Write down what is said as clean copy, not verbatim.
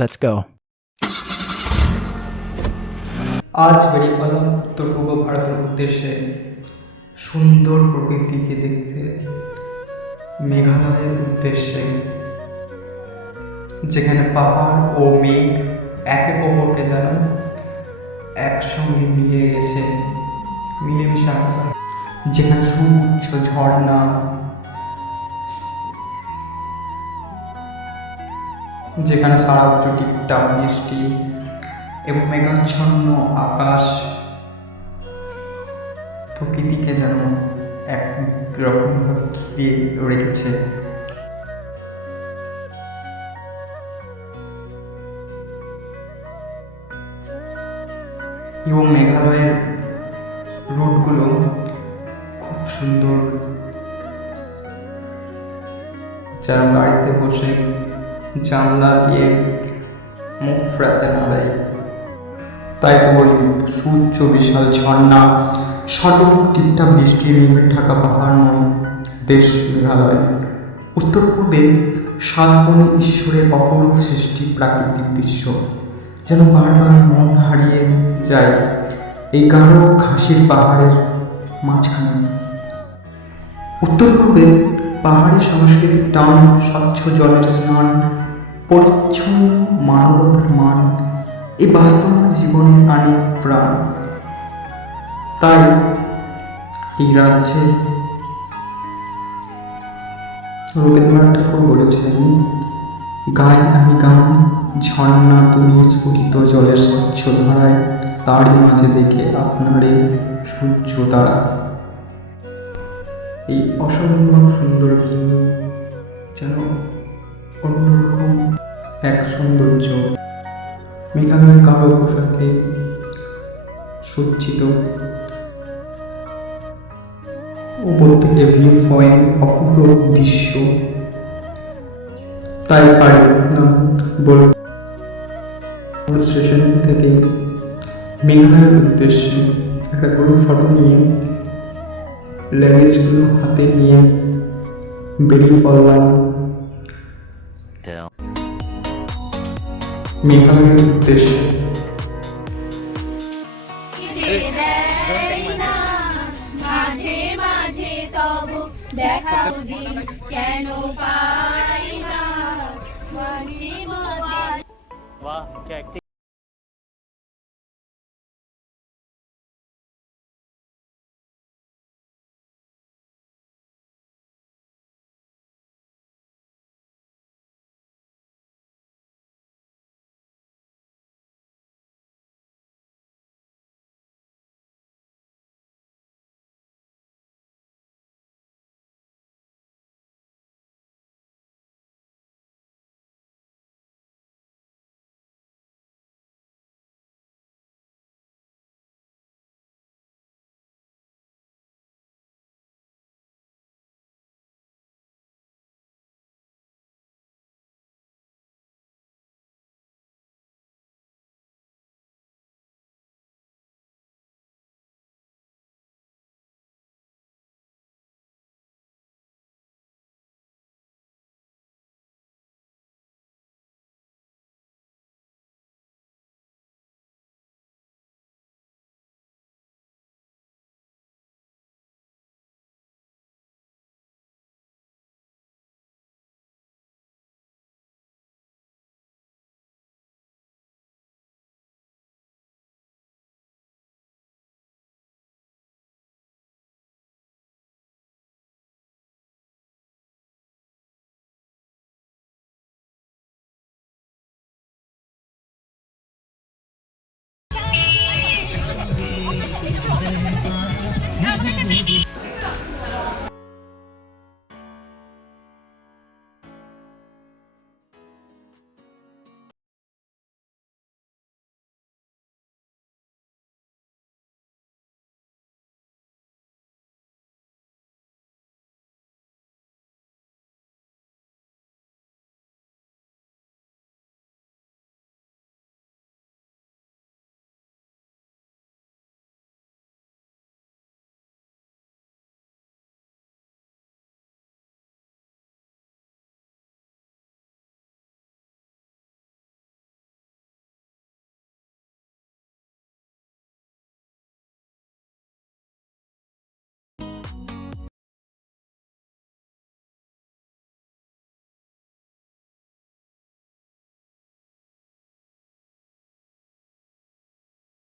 Let's go. আজ বেরিয়ে পড়লাম উত্তর পূর্ব ভারতের উদ্দেশ্যে সুন্দর প্রকৃতিকে দেখতে, মেঘালয়ের উদ্দেশ্যে, যেখানে পাহাড় ও মেঘ একে অপরকে যেন একসঙ্গে মিলে গেছে, মিলেমিশে, যেখানে সুউচ্চ ঝর্ণা, যেখানে সারা বছর টিপটাপ বৃষ্টি এবং মেঘাচ্ছন্ন আকাশ প্রকৃতিকে যেন একরকমভাবে ঘিরে রেখেছে। এবং মেঘালয়ের রোডগুলো খুব সুন্দর, যারা গাড়িতে বসে জানলা দিয়ে মুখ ফেরাতে না দেয়। তাই তো বলি, সুউচ্চ বিশাল ঝর্ণা, সর্বমুখ টিপটাপ বৃষ্টি, মেঘের ঢাকা পাহাড়ময় দেশ মেঘালয়। উত্তর পূর্বে সাতবনে ঈশ্বরের অপরূপ সৃষ্টি, প্রাকৃতিক দৃশ্য যেন বারবার মন হারিয়ে যায় এই গাঢ় ঘাসের পাহাড়ের মাঝখানে। উত্তর পূর্বে পাহাড়ি সাংস্কৃতিক টান, স্বচ্ছ জলের স্নান, পরিচ্ছন্ন মানবতার মান এই বাস্তব জীবনে আনে প্রাণ। তাই এই রাজ্যে রবীন্দ্রনাথ ঠাকুর বলেছেন, গাই আমি গান, ঝর্ণা তুমি স্ফুটিত জলের স্বচ্ছ ধারায়, তারই মাঝে দেখে আপনারে সূর্য তারা। এই অসম্ভব সুন্দর ভিউ যেন অন্যরকম এক সৌন্দর্য। মেঘালয় কালো পোশাকে সজ্জিত, উপর থেকে ভিউ পয়েন্ট, অপূর্ব দৃশ্য। তাই পাড়ি উঠলাম বোলপুর স্টেশন থেকে মেঘালয়ের উদ্দেশ্যে। একটা গ্রুপ ফটো নিয়ে, লাগেজগুলো হাতে নিয়ে বেরিয়ে পড়লাম মেঘালয়ের উদ্দেশ্যে। মাঝে মাঝে তব দেখা দিন কেন পাই না, মাঝে মাঝে। वाह क्या एक्टिंग।